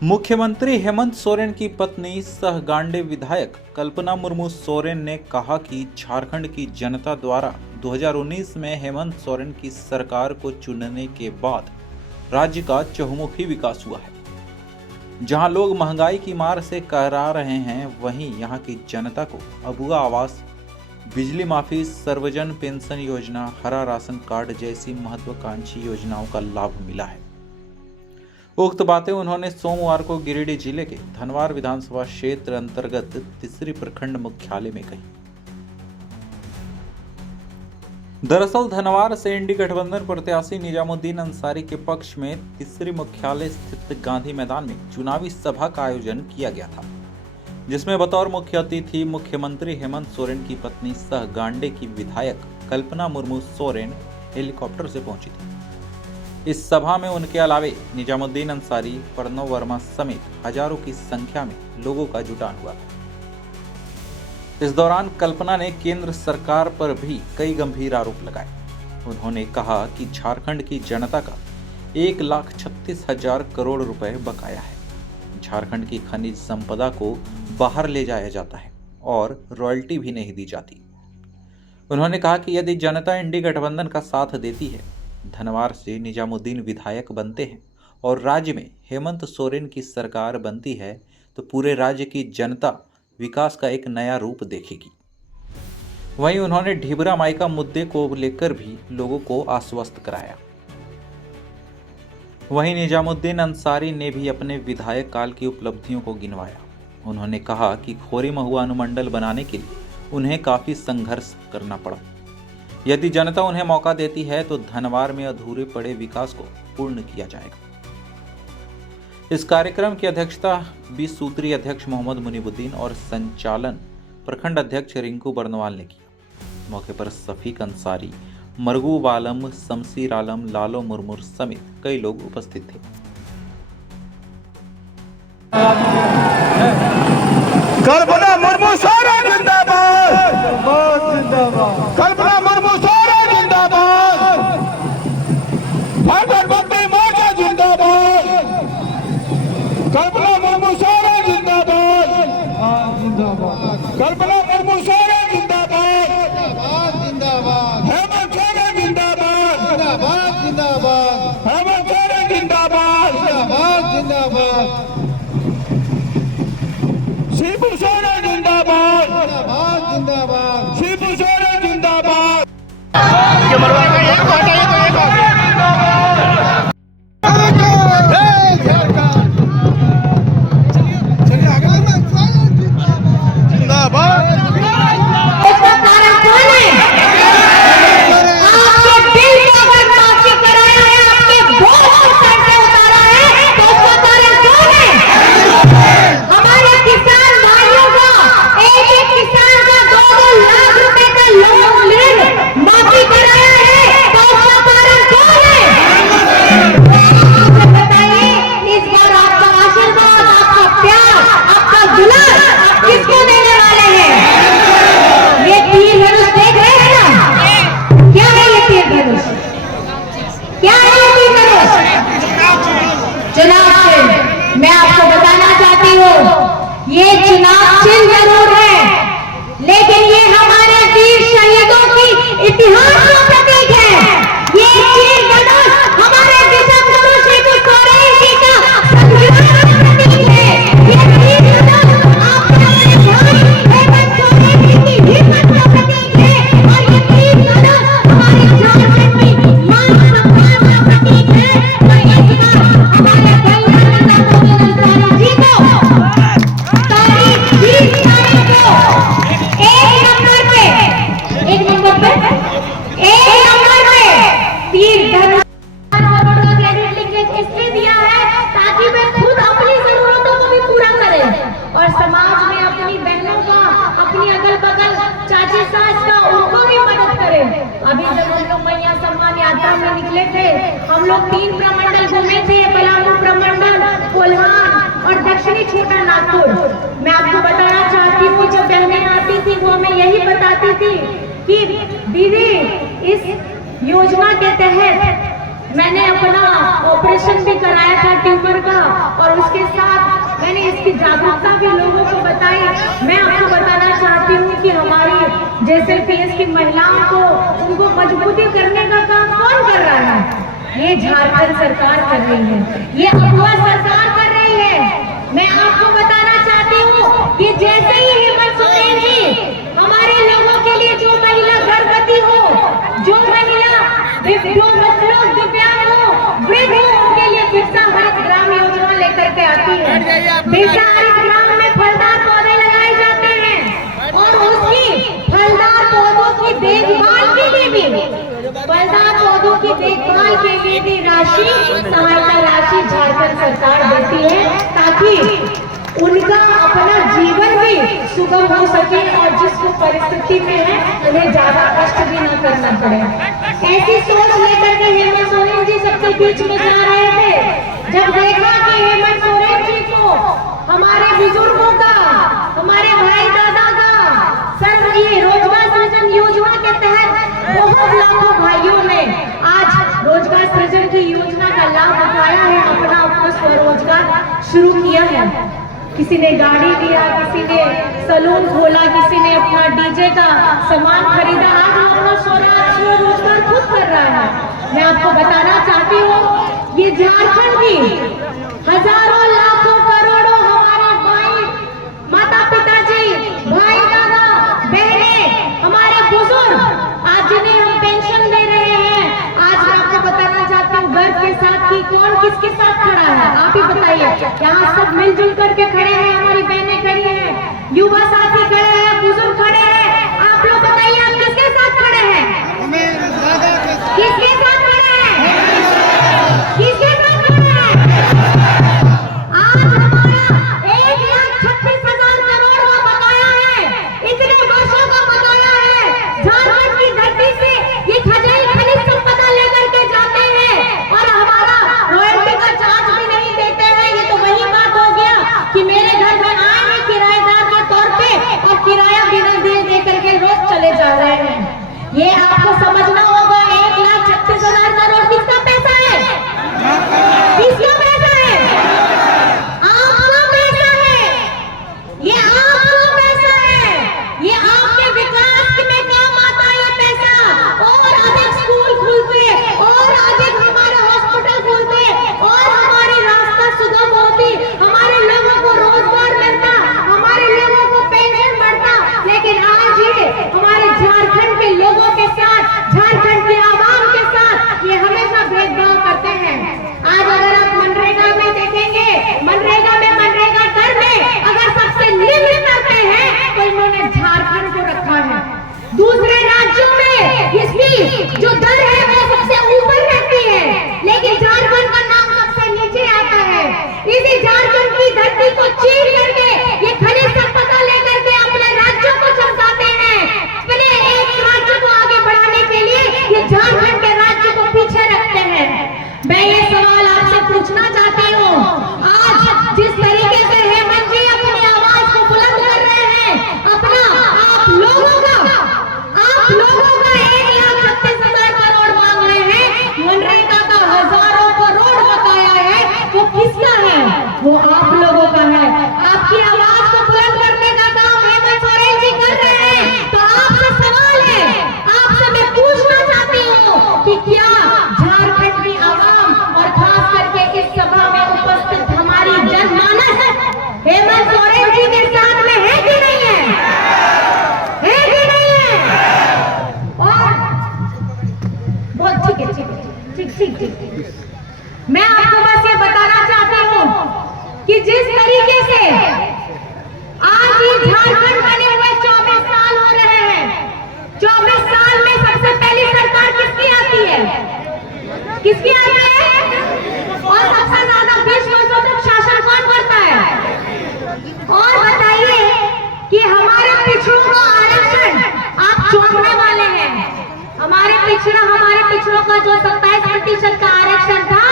मुख्यमंत्री हेमंत सोरेन की पत्नी सह गांडे विधायक कल्पना मुर्मू सोरेन ने कहा कि झारखंड की जनता द्वारा 2019 में हेमंत सोरेन की सरकार को चुनने के बाद राज्य का चहुमुखी विकास हुआ है। जहां लोग महंगाई की मार से कहरा रहे हैं, वहीं यहां की जनता को अबुआ आवास, बिजली माफी, सर्वजन पेंशन योजना, हरा राशन कार्ड जैसी महत्वाकांक्षी योजनाओं का लाभ मिला है। उक्त बातें उन्होंने सोमवार को गिरिडीह जिले के धनवार विधानसभा क्षेत्र अंतर्गत तीसरी प्रखंड मुख्यालय में कही। दरअसल धनवार से इंडी गठबंधन प्रत्याशी निजामुद्दीन अंसारी के पक्ष में तीसरी मुख्यालय स्थित गांधी मैदान में चुनावी सभा का आयोजन किया गया था, जिसमें बतौर मुख्य अतिथि मुख्यमंत्री हेमंत सोरेन की पत्नी सह गांडे की विधायक कल्पना मुर्मू सोरेन हेलीकॉप्टर से पहुंची थी। इस सभा में उनके अलावे निजामुद्दीन अंसारी, प्रणव वर्मा समेत हजारों की संख्या में लोगों का जुटान हुआ। इस दौरान कल्पना ने केंद्र सरकार पर भी कई गंभीर आरोप लगाए। उन्होंने कहा कि झारखंड की जनता का 1,36,000 करोड़ रुपए बकाया है। झारखंड की खनिज संपदा को बाहर ले जाया जाता है और रॉयल्टी भी नहीं दी जाती। उन्होंने कहा कि यदि जनता इंडी गठबंधन का साथ देती है, धनवार से निजामुद्दीन विधायक बनते हैं और राज्य में हेमंत सोरेन की सरकार बनती है, तो पूरे राज्य की जनता विकास का एक नया रूप देखेगी। वहीं उन्होंने ढिबरा माइका मुद्दे को लेकर भी लोगों को आश्वस्त कराया। वहीं निजामुद्दीन अंसारी ने भी अपने विधायक काल की उपलब्धियों को गिनवाया। उन्होंने कहा कि खोरी महुआ अनुमंडल बनाने के लिए उन्हें काफी संघर्ष करना पड़ा। यदि जनता उन्हें मौका देती है तो धनवार में अधूरे पड़े विकास को पूर्ण किया जाएगा। इस कार्यक्रम की अध्यक्षता 20 सूत्रीय अध्यक्ष मोहम्मद मुनीबुद्दीन और संचालन प्रखंड अध्यक्ष रिंकू बर्नवाल ने किया। मौके पर सफीक अंसारी, मरगूब आलम, शमशीर आलम, लालो मुर्मुर समेत कई लोग उपस्थित थे। कल्पना मुर्मू सोरेन जिंदाबाद, कल्पना मुर्मू सोरेन जिंदाबाद, झारखंड मुक्ति मोर्चा जिंदाबाद, कल्पना मुर्मू सोरेन जिंदाबाद, कल्पना मुर्मू सोरेन जिंदाबाद, हेमंत सोरेन जिंदाबाद, हेमंत सोरेन जिंदाबाद, शिबू सोरेन जिंदाबाद, शिबू सोरेन जिंदाबाद। मैं आपको बताना चाहती हूँ, ये चुनाव चिन्ह जरूर है, लेकिन ये हमारे वीर शहीदों की इतिहास का प्रतीक है। ये तीर धनुष हमारे विश्व गुरु शिबू सोरेन जी का संविधान का प्रतीक है। ये तीर धनुष आपके भाई हेमंत सोरेन जी की हिम्मत का प्रतीक है और ये तीर धनुष हमारे झारखंड की मान सम्मान का प्रतीक है। और इस बार हमारे निकले थे, हम लोग 3 प्रमंडल घूमे थे, पलामू प्रमंडल, कोल्हान और दक्षिणी छोटा नागपुर। मैं आपको बताना चाहती हूँ, जब बहनें आती थी वो हमें यही बताती थी कि दीदी इस योजना के तहत मैंने अपना ऑपरेशन भी कराया था ट्यूमर का, और उसके साथ ये झारखंड सरकार कर रही है, ये अगुआ सरकार कर रही है। मैं आपको बताना चाहती हूँ कि जैसे ही हेमंत सोरेन जी हमारे लोगों के लिए, जो महिला गर्भवती हो, जो महिला लोग दिव्यांग हो, वृद्ध हो, उनके लिए बिरसा हरित ग्राम योजना लेकर के आती है। बिरसा हरित ग्राम में फलदार पौधे लगाए जाते हैं और उसकी फलदार पौधों की देखभाल के लिए भी, फलदार पौधों की देखभाल के लिए भी सहायता राशि झारखंड सरकार देती है, ताकि उनका अपना जीवन भी सुगम हो सके और जिस परिस्थिति में है उन्हें ज्यादा कष्ट भी न करना पड़े। ऐसी सोच लेकर के हेमंत सोरेन जी सबके बीच में जा रहे थे। जब देखा कि हेमंत सोरेन जी को हमारे बुजुर्गों का, हमारे भाई दादा का ये रोजगार सृजन योजना के तहत बहुत लाखों भाइयों ने आज रोजगार सृजन की योजना का लाभ उठाया है, अपना स्वरोजगार शुरू किया है। किसी ने गाड़ी लिया, किसी ने सलून खोला, किसी ने अपना डीजे का सामान खरीदा, आज अपना स्वरोजगार खुद कर रहा है। मैं आपको बताना चाहती हूँ ये झारखंड की हजारों लाखों करोड़ों हमारे भाई, माता पिताजी, भाई दादा बहने, हमारे बुजुर्ग, आज जिन्हें हम पेंशन दे रहे हैं, आज मैं आपको बताना चाहती हूँ गर्व के साथ कि कौन किसके साथ खड़ा है, आप ही बताइए। यहाँ सब मिलजुल करके खड़े हैं, हमारी बहनें खड़ी हैं, युवा साथी खड़े हैं, बुजुर्ग खड़े हैं। आप लोग बताइए आप किसके साथ खड़े हैं? किसके साथ खड़े हैं? किसके साथ खड़े हैं? आज हमारा 1,36,000 करोड़ का बकाया है, इतने वर्षों का बकाया है। झारखंड की धरती से ये खनिज संपदा लेकर के जाते हैं और हमारा रॉयल्टी का चार्ज भी नहीं देते हैं। ये तो वही बात हो गया कि मेरे घर में आए किराएदार के तौर पे और किराया बिना दे करके रोज चले जा रहे हैं। ये आपको समझना होगा, 1,36,000 करोड़ किसका पैसा है? किसका पैसा है? आपका पैसा है। ये आपका पैसा है, ये आपके विकास में काम आता है ये पैसा। और अधिक स्कूल खुलते, और अधिक हमारे हॉस्पिटल खुलते, और हमारी रास्ता सुगम होती, हमारे लोगों को रोजगार मिलता, हमारे लोगों को पेंशन बढ़ता। लेकिन आज ये हमारे झारखंड के लोगों के साथ, झारखंड के आवाम के साथ ये हमेशा भेदभाव करते हैं। आज अगर आप मनरेगा में देखेंगे, मनरेगा दर में अगर सबसे निम्न करते हैं तो इन्होंने झारखंड को रखा है। दूसरे राज्यों में इसकी जो दर है वो सबसे ऊपर रहती है, लेकिन झारखंड का नाम सबसे नीचे आता है। इसी झारखंड की धरती को चीर करके ये खनिज संपदा लेकर के अपने राज्यों को चमकाते हैं। अपने एक राज्य को आगे बढ़ाने के लिए ये झारखंड के राज्य को पीछे रखते हैं। मैं ये सवाल आपसे पूछना चाहती हूँ, आज जिस तरीके से हेमंत जी अपनी आवाज को बुलंद कर रहे हैं, अपना आप लोगों का 1,36,000 करोड़ मांग रहे हैं, मनरेगा का हजारों करोड़ बकाया है, वो किसका है? वो आप लोगों का है। आपकी आवाज को बुलंद करने का काम हेमंत सोरेन जी कर रहे हैं। तो आपसे सवाल है, आपसे मैं पूछना चाहती हूँ कि क्या झारखंड की आवाम और खास करके इस सभा में उपस्थित हमारी जनमानस हेमंत सोरेन जी के साथ में है कि नहीं है? है कि नहीं है? और बहुत ठीक। मैं आपको बस ये बताना चाहती हूँ कि जिस तरीके से आज ये झारखंड बने हुए 24 साल हो रहे हैं, 24 साल में सबसे पहली सरकार किसकी आती है? किसकी आती है? और सबसे ज्यादा 20 वर्षों तक शासन कौन करता है? और बताइए कि हमारे पिछड़ों का आरक्षण आप चौंकने वाले हैं। हमारे पिछड़ों का जो 27% का आरक्षण था,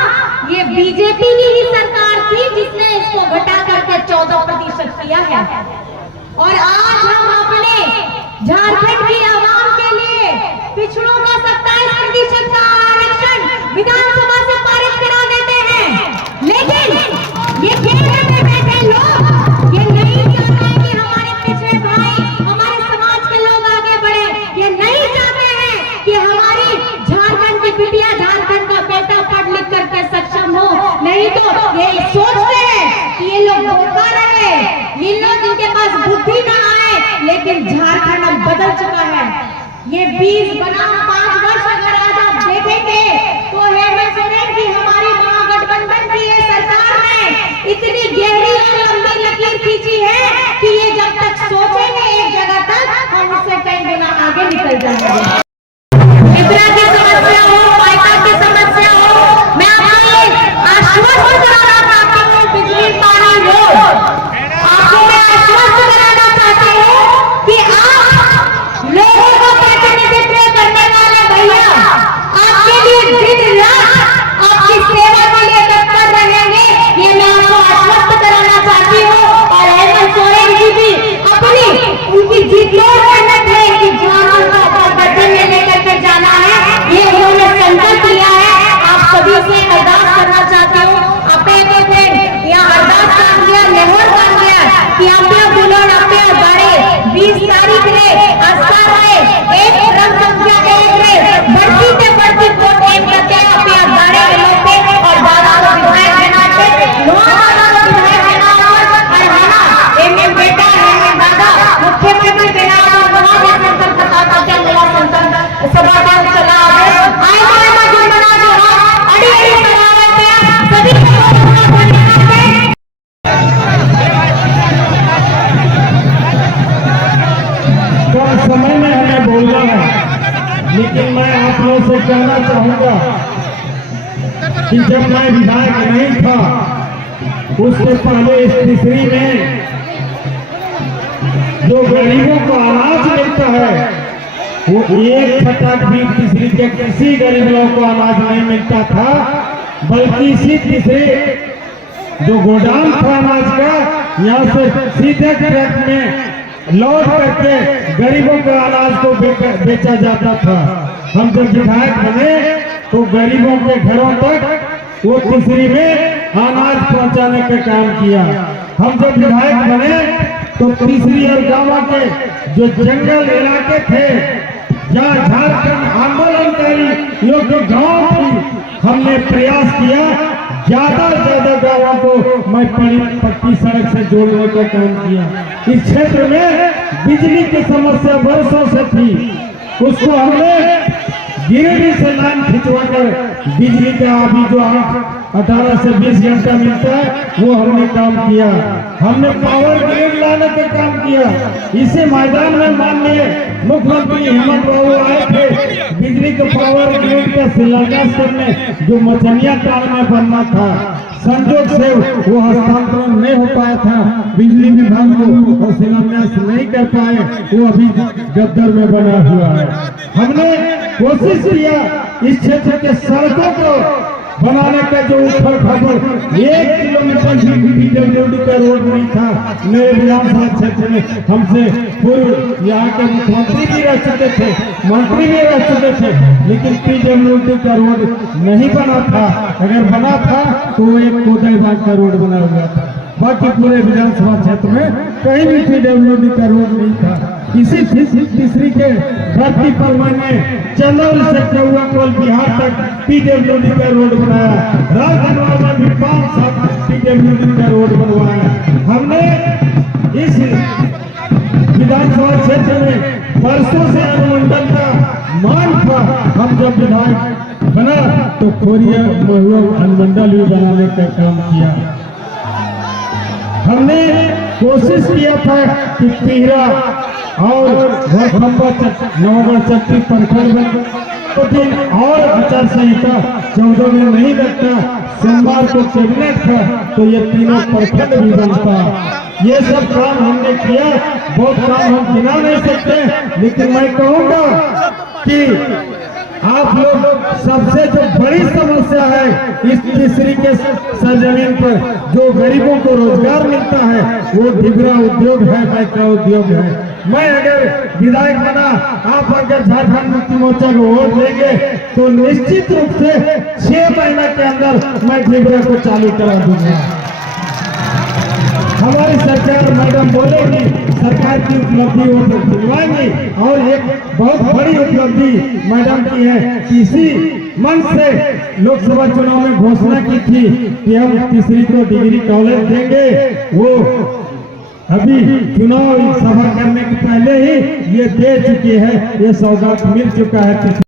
ये बीजेपी की ही सरकार थी जिसने इसको घटा करके 14% किया है। और आज हम अपने झारखंड की आवाम के लिए पिछड़ों का 27% का आरक्षण विधानसभा से पारित करा देते हैं। लेकिन ये केंद्र में बैठे लोग ये नहीं चाहते हैं कि हमारे पिछड़े भाई, हमारे समाज के लोग आगे बढ़े। ये नहीं चाहते हैं कि हमारी झारखंड की बिटिया, झारखंड का बेटा पढ़ ये सोचते हैं कि ये लोग धोखा रहे, ये लोग इनके पास बुद्धि ना आए, लेकिन झारखंड अब बदल चुका है। ये 20 बनाम 5 वर्ष अगर आज आप देखेंगे तो हेमंत सोरेन की हमारी महागठबंधन की ये सरकार ने इतनी गहरी और लंबी लकीर खींची है कि ये जब तक सोचेंगे एक जगह तक, हम उससे कई गुना आगे निकल जाएंगे। इंदिरा की समस्या हो, माइका की समस्या हो, मैं आपको ये आश्वस्त कराना चाहती हूँ, बिजली पानी हो, आपको मैं आश्वस्त कराना चाहती हूँ कि आप लोगों का प्रतिनिधित्व करने वाले भैया आपके लिए दिन रात आपकी सेवा के लिए तत्पर रहेंगे, ये मैं आपको आश्वस्त कराना चाहती हूँ। और हेमंत सोरेन जी भी अपनी उनकी जीतोड़ मेहनत है कि जवानों को गठबंधन में लेकर के जाना है, ये उन्होंने संकल्प लिया है। आप सभी से अरदास करना चाहती हूँ, अपने यहाँ अरदास कर दिया, नेहर कर दिया कि अपने बुलोन अपने बड़े 20 तारीख रे आस्था है एक क्रम संख्या के एक बढ़ती से बढ़ती वोट एम करते हैं अपने बड़े लोग पे और दादा को विधायक बनाते, दादा को विधायक बनाते और हमारा एम बेटा है दादा मुख्यमंत्री बना और वहां से संकल्प बताता क्या मेरा संकल्प सभा में चला आए मजूर बना दो अड़ी अड़ी बना लेते हैं सभी समय में हमें बोलना है, लेकिन मैं आप लोगों से कहना चाहूंगा कि जब मैं विधायक नहीं था उससे पहले इस तीसरी में जो गरीबों को अनाज मिलता है वो एक फटाक भी तीसरी के किसी गरीब लोगों को अनाज नहीं मिलता था, बल्कि इसी तीसरे जो गोदाम था अनाज का यहाँ से सीधे ट्रक में लौट करके गरीबों के अनाज को बेचा जाता था। हम जब विधायक बने तो गरीबों के घरों तक वो तीसरी में अनाज पहुंचाने का काम किया। हम जब विधायक बने तो तीसरी और गांव के जो जंगल इलाके थे जहाँ झारखंड आंदोलनकारी लोग जो गाँव थी, हमने प्रयास किया ज्यादा से ज्यादा गाँवों को मैं पक्की सड़क से जोड़ने का काम किया। इस क्षेत्र में बिजली की समस्या वर्षों से थी, उसको हमने गिरिडीह से लाइन खिंचवाकर बिजली का अभी जो 18 से 20 घंटा मिलता है वो हमने काम किया। हमने पावर ग्रिड लाने का काम किया। इसी मैदान में माननीय मुख्यमंत्री हेमंत बाबू आए थे, बिजली के पावर ग्रिड का शिलान्यास करने, जो मचनिया टाल में बनना था, संजोग से वो हस्तांतरण नहीं हो पाया था, बिजली विभाग को वो शिलान्यास नहीं कर पाए, वो अभी गद्दर में बना हुआ है। हमने कोशिश किया इस क्षेत्र के सड़कों को बनाने का, जो ऊपर खबर 1 किलोमीटर पीडब्ल्यूडी का रोड नहीं था मेरे विधानसभा क्षेत्र में। हमसे पूर्व यहाँ के मुख्यमंत्री भी रह चुके थे, मंत्री भी रह चुके थे, लेकिन पीडब्ल्यूडी का रोड नहीं बना था। अगर बना था तो वो एक कोदईबाग का रोड बना हुआ था, बाकी पूरे विधानसभा क्षेत्र में कहीं भी पीडब्ल्यूडी का रोड नहीं था। इसी तीसरी के भर्ती पर मैंने चंदौली से चौवा कोल बिहार तक पीडब्ल्यूडी का रोड बनाया, राजधनवार में भी 5-7 पीडब्ल्यूडी का रोड बनवाया। हमने इस विधानसभा क्षेत्र में वर्षों से अनुमंडल का मांग था। हम जब विधायक बना तो खोरिया महुआ अनुमंडल भी बनाने का काम किया। हमने कोशिश किया था कि तिहरा और नवगढ़ चट्टी प्रखंड में तो दिन और आचार संहिता 14 में नहीं लगता, सोमवार को कैबिनेट था तो ये तीनों प्रखंड भी बनता। ये सब काम हमने किया, बहुत काम हम गिना नहीं सकते, लेकिन मैं कहूँगा कि आप लोग सबसे जो बड़ी समस्या है इस तीसरी के सरजमीन पर जो गरीबों को रोजगार मिलता है वो डिबरा उद्योग है, माइक्रो उद्योग है। मैं अगर विधायक बना, आप अगर झारखंड मुक्ति मोर्चा को वोट देंगे तो निश्चित रूप से 6 महीने के अंदर मैं डिबरा को चालू करा दूंगा। हमारी सरकार मैडम बोलेगी, सरकार की उपलब्धि वो दिलवाएंगी। और एक बहुत बड़ी उपलब्धि मैडम की है कि इसी मंच से लोकसभा चुनाव में घोषणा की थी कि हम तीसरी को डिग्री कॉलेज देंगे, वो अभी चुनाव सभा करने के पहले ही ये दे चुकी है, ये सौगात मिल चुका है।